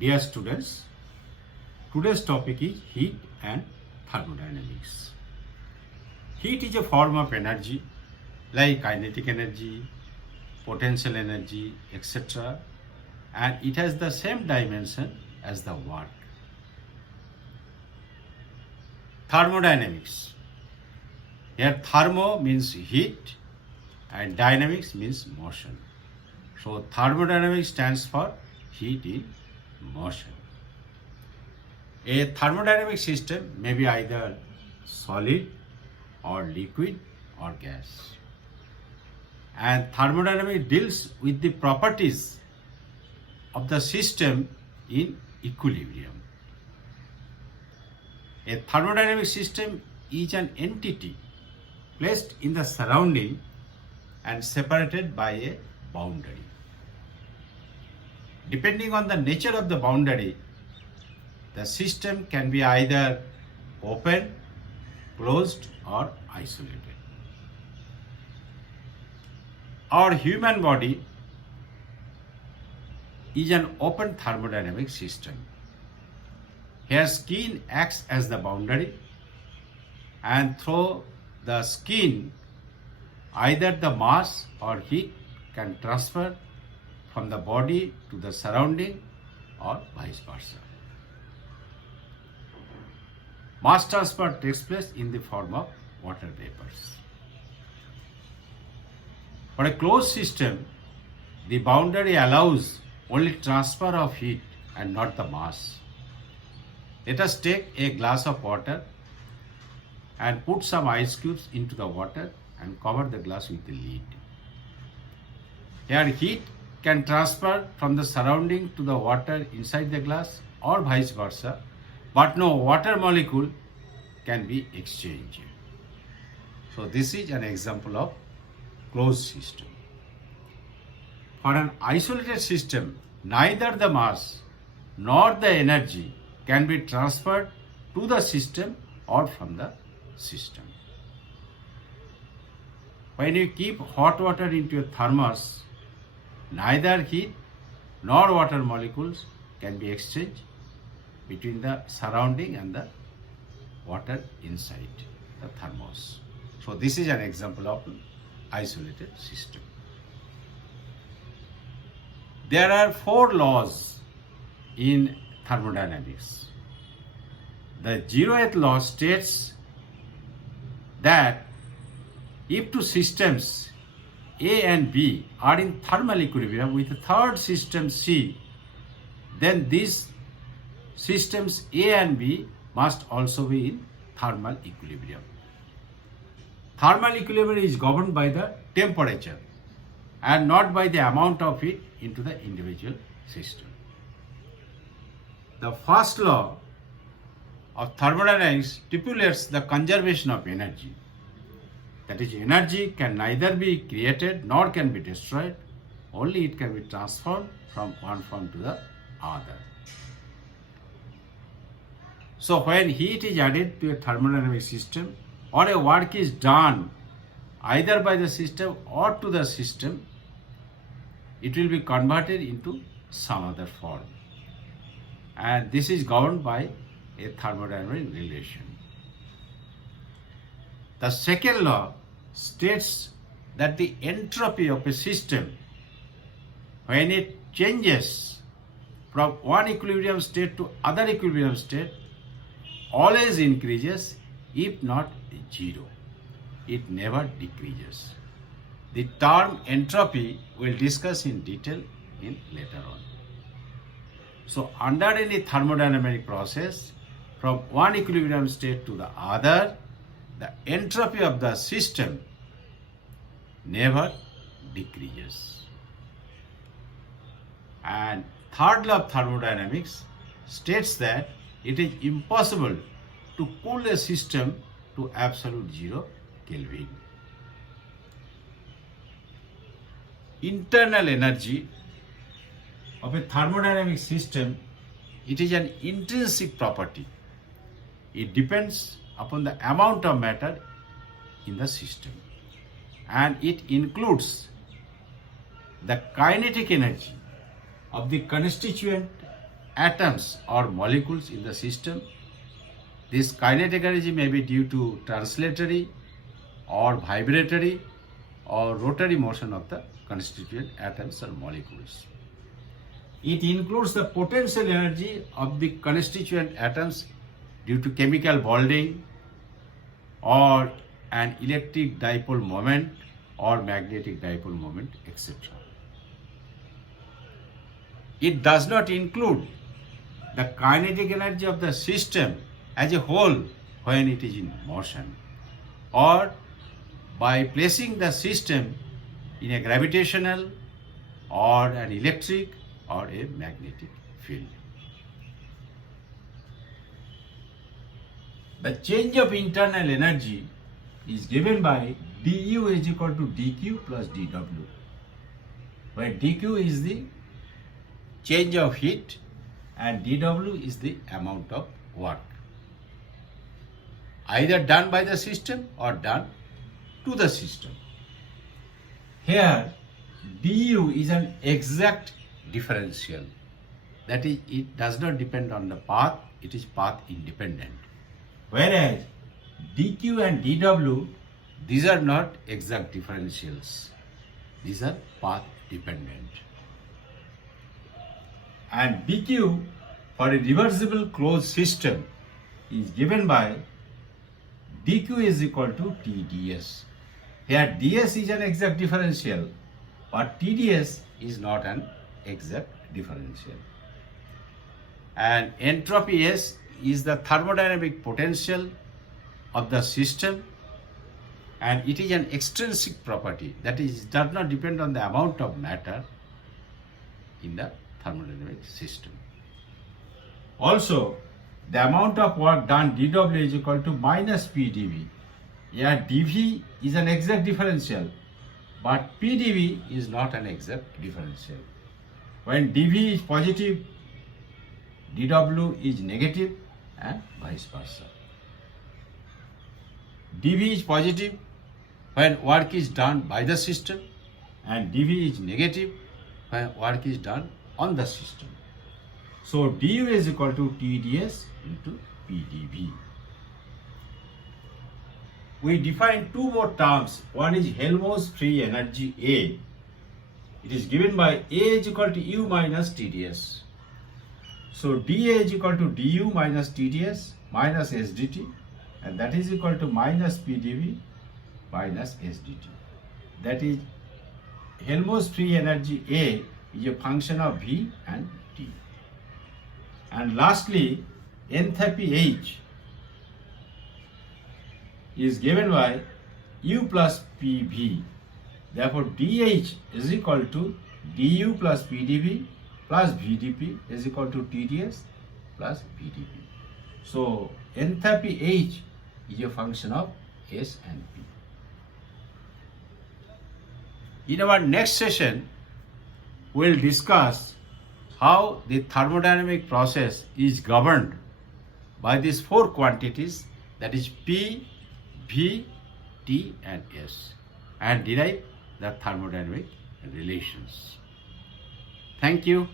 Dear students, today's topic is heat and thermodynamics. Heat is a form of energy like kinetic energy, potential energy, etc. and it has the same dimension as the work. Thermodynamics. Here thermo means heat and dynamics means motion. So thermodynamics stands for heat in motion. A thermodynamic system may be either solid or liquid or gas. And thermodynamics deals with the properties of the system in equilibrium. A thermodynamic system is an entity placed in the surrounding and separated by a boundary. Depending on the nature of the boundary, the system can be either open, closed, or isolated. Our human body is an open thermodynamic system. Here skin acts as the boundary, and through the skin either the mass or heat can transfer from the body to the surrounding or vice versa. Mass transfer takes place in the form of water vapors. For a closed system, the boundary allows only transfer of heat and not the mass. Let us take a glass of water and put some ice cubes into the water and cover the glass with the lid. Here heat can transfer from the surrounding to the water inside the glass or vice versa, but no water molecule can be exchanged. So this is an example of closed system. For an isolated system, neither the mass nor the energy can be transferred to the system or from the system. When you keep hot water into a thermos, neither heat nor water molecules can be exchanged between the surrounding and the water inside the thermos. So this is an example of isolated system. There are 4 laws in thermodynamics. The 0th law states that if two systems A and B are in thermal equilibrium with a third system C, then these systems A and B must also be in thermal equilibrium. Thermal equilibrium is governed by the temperature and not by the amount of heat into the individual system. The first law of thermodynamics stipulates the conservation of energy. That is, energy can neither be created nor can be destroyed, only it can be transformed from one form to the other. So when heat is added to a thermodynamic system or a work is done either by the system or to the system, it will be converted into some other form. And this is governed by a thermodynamic relation. The second law states that the entropy of a system, when it changes from one equilibrium state to other equilibrium state, always increases, if not zero. It never decreases. The term entropy we'll discuss in detail in later on. So under any thermodynamic process, from one equilibrium state to the other, the entropy of the system never decreases. And third law of thermodynamics states that it is impossible to cool a system to absolute 0 Kelvin. Internal energy of a thermodynamic system, it is an intrinsic property. It depends upon the amount of matter in the system, and it includes the kinetic energy of the constituent atoms or molecules in the system. This kinetic energy may be due to translatory or vibratory or rotary motion of the constituent atoms or molecules. It includes the potential energy of the constituent atoms due to chemical bonding or an electric dipole moment or magnetic dipole moment, etc. It does not include the kinetic energy of the system as a whole when it is in motion, or by placing the system in a gravitational or an electric or a magnetic field. The change of internal energy is given by du is equal to dq plus dw, where dq is the change of heat and dw is the amount of work, either done by the system or done to the system. Here, du is an exact differential. That is, it does not depend on the path, it is path independent. Whereas dq and dw, these are not exact differentials. These are path dependent. And dq for a reversible closed system is given by dq is equal to tds. Here ds is an exact differential, but tds is not an exact differential. And entropy S is the thermodynamic potential of the system, and it is an extrinsic property, that is, it does not depend on the amount of matter in the thermodynamic system. Also, the amount of work done dw is equal to minus pdv. Here dv is an exact differential, but pdv is not an exact differential. When dv is positive, dw is negative, and vice versa. dv is positive when work is done by the system, and dv is negative when work is done on the system. So du is equal to tds into pdv. We define two more terms. One is Helmos free energy A. It is given by A is equal to U minus TDS. So dA is equal to du minus TDS minus SDT, and that is equal to minus PdV minus SDT. That is, Helmos free energy A is a function of V and T. And lastly, enthalpy H is given by U plus PV. Therefore, dH is equal to du plus PdV plus VdP is equal to TdS plus VdP. So, enthalpy H is a function of S and P. In our next session, we will discuss how the thermodynamic process is governed by these four quantities, that is P, V, T and S, and derive the thermodynamic relations. Thank you.